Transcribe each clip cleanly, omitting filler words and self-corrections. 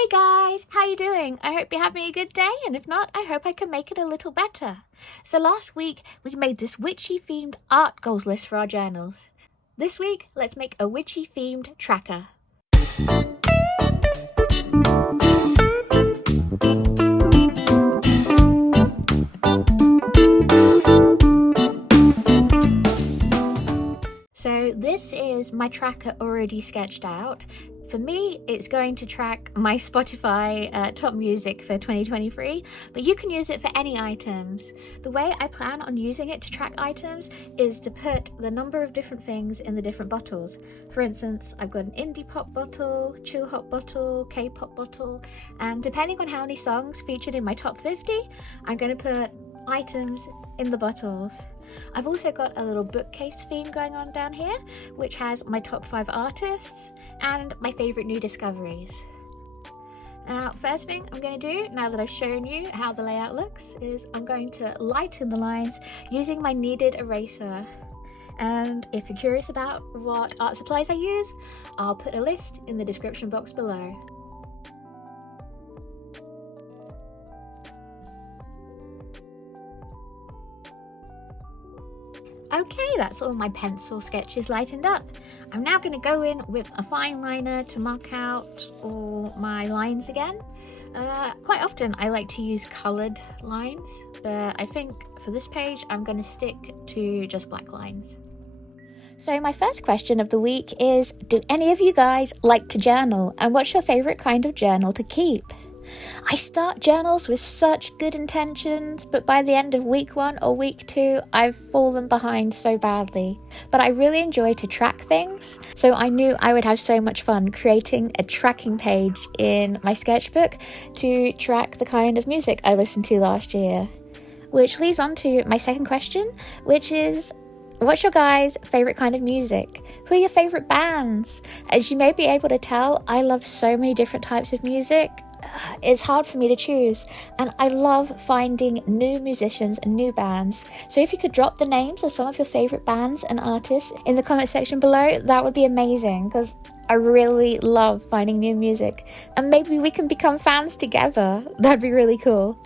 Hey guys, how you doing? I hope you're having a good day, and if not, I hope I can make it a little better. So last week, we made this witchy themed art goals list for our journals. This week, let's make a witchy themed tracker. So this is my tracker already sketched out. For me, it's going to track my Spotify top music for 2023, but you can use it for any items. The way I plan on using it to track items is to put the number of different things in the different bottles. For instance, I've got an indie pop bottle, chill hop bottle, K-pop bottle, and depending on how many songs featured in my top 50, I'm going to put items in the bottles. I've also got a little bookcase theme going on down here, which has my top 5 artists and my favourite new discoveries. Now, first thing I'm going to do, now that I've shown you how the layout looks, is I'm going to lighten the lines using my kneaded eraser. And if you're curious about what art supplies I use, I'll put a list in the description box below. Okay, that's all my pencil sketches lightened up. I'm now going to go in with a fineliner to mark out all my lines again. Quite often I like to use coloured lines, but I think for this page I'm going to stick to just black lines. So my first question of the week is, do any of you guys like to journal, and what's your favourite kind of journal to keep? I start journals with such good intentions, but by the end of week 1 or week 2, I've fallen behind so badly. But I really enjoy to track things, so I knew I would have so much fun creating a tracking page in my sketchbook to track the kind of music I listened to last year. Which leads on to my second question, which is, what's your guys' favourite kind of music? Who are your favourite bands? As you may be able to tell, I love so many different types of music. It's hard for me to choose, and I love finding new musicians and new bands. So if you could drop the names of some of your favourite bands and artists in the comment section below, that would be amazing, because I really love finding new music, and maybe we can become fans together. That'd be really cool.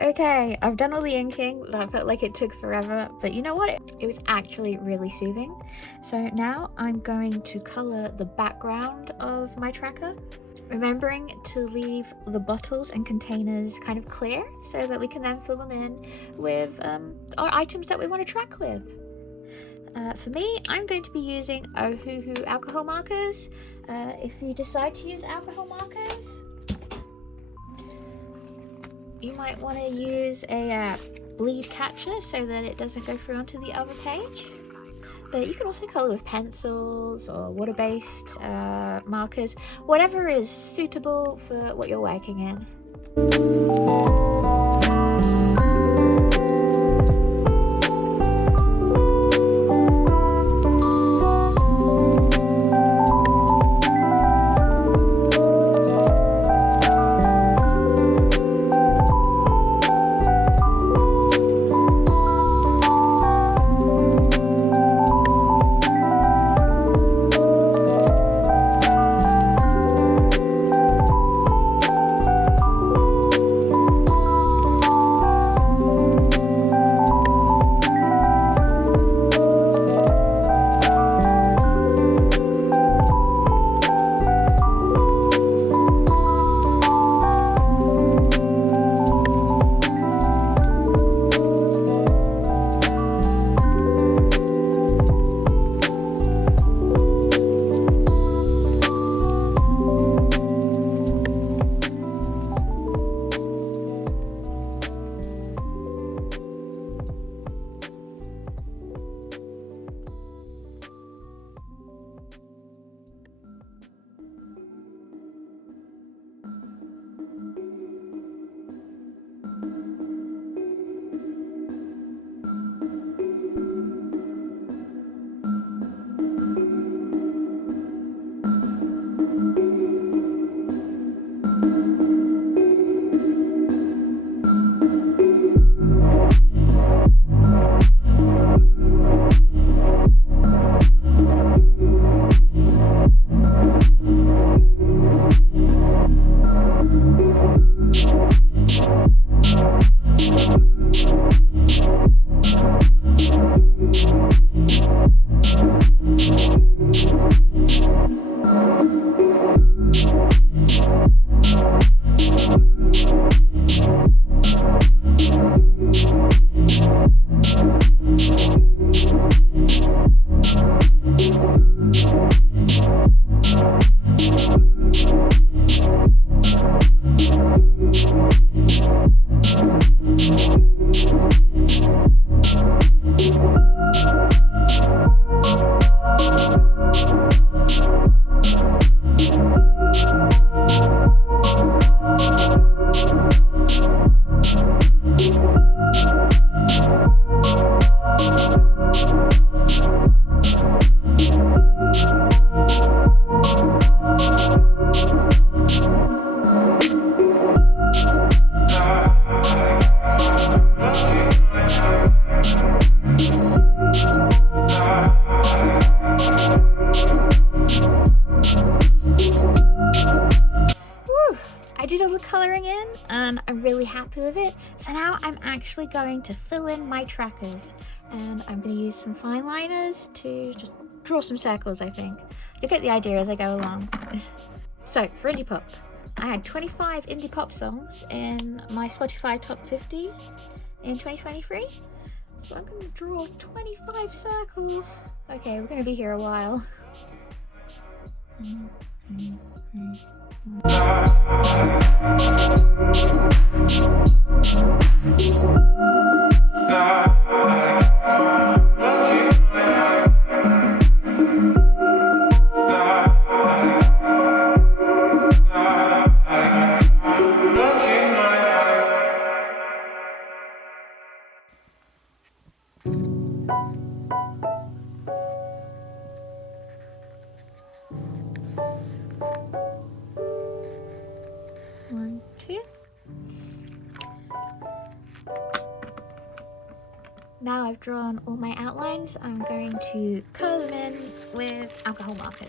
Okay, I've done all the inking. That felt like it took forever, but you know what? It was actually really soothing. So now I'm going to colour the background of my tracker, remembering to leave the bottles and containers kind of clear so that we can then fill them in with our items that we want to track with. For me, I'm going to be using Ohuhu alcohol markers. If you decide to use alcohol markers, you might want to use a bleed catcher so that it doesn't go through onto the other page. But you can also colour with pencils or water-based markers, whatever is suitable for what you're working in. So now I'm actually going to fill in my trackers, and I'm going to use some fine liners to just draw some circles, I think. You'll get the idea as I go along. So for indie pop, I had 25 indie pop songs in my Spotify top 50 in 2023. So I'm going to draw 25 circles. Okay, we're going to be here a while. One, two. Now I've drawn all my outlines, I'm going to color them in with alcohol markers.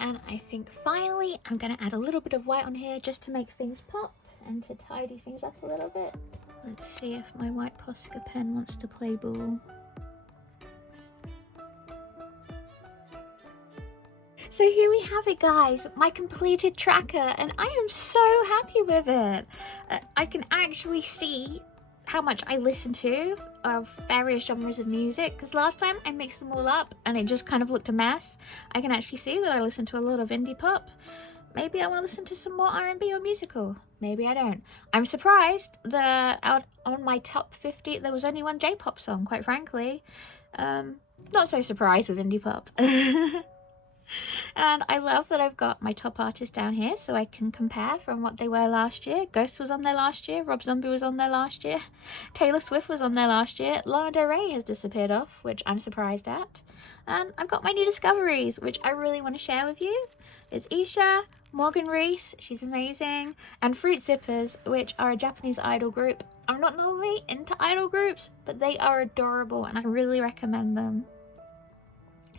And I think finally I'm going to add a little bit of white on here just to make things pop and to tidy things up a little bit. Let's see if my white Posca pen wants to play ball. So here we have it, guys, my completed tracker, and I am so happy with it. I can actually see how much I listen to of various genres of music, because last time I mixed them all up and it just kind of looked a mess. I can actually see that I listen to a lot of indie pop. Maybe I want to listen to some more R&B or musical. Maybe I don't. I'm surprised that out on my top 50 there was only one J-pop song, quite frankly. Not so surprised with indie pop. And I love that I've got my top artists down here so I can compare from what they were last year. Ghost was on there last year, Rob Zombie was on there last year, Taylor Swift was on there last year, Lana Del Rey has disappeared off, which I'm surprised at. And I've got my new discoveries, which I really want to share with you. It's Isha, Morgan Reese, she's amazing, and Fruit Zippers, which are a Japanese idol group. I'm not normally into idol groups, but they are adorable and I really recommend them.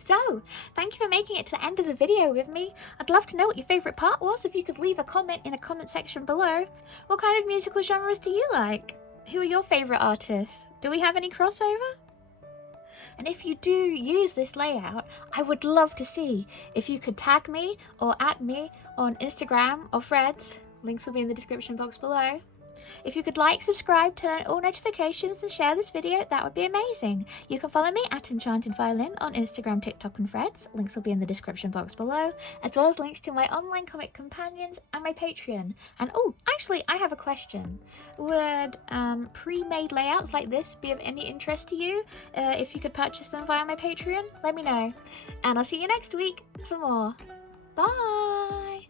So, thank you for making it to the end of the video with me. I'd love to know what your favourite part was. If you could leave a comment in the comment section below. What kind of musical genres do you like? Who are your favourite artists? Do we have any crossover? And if you do use this layout, I would love to see if you could tag me or @ me on Instagram or Threads. Links will be in the description box below. If you could like, subscribe, turn on all notifications and share this video, that would be amazing. You can follow me at Enchanted Violin on Instagram, TikTok and Threads. Links will be in the description box below, as well as links to my online comic companions and my Patreon. And oh, actually I have a question. Would pre-made layouts like this be of any interest to you? If you could purchase them via my Patreon, let me know. And I'll see you next week for more. Bye!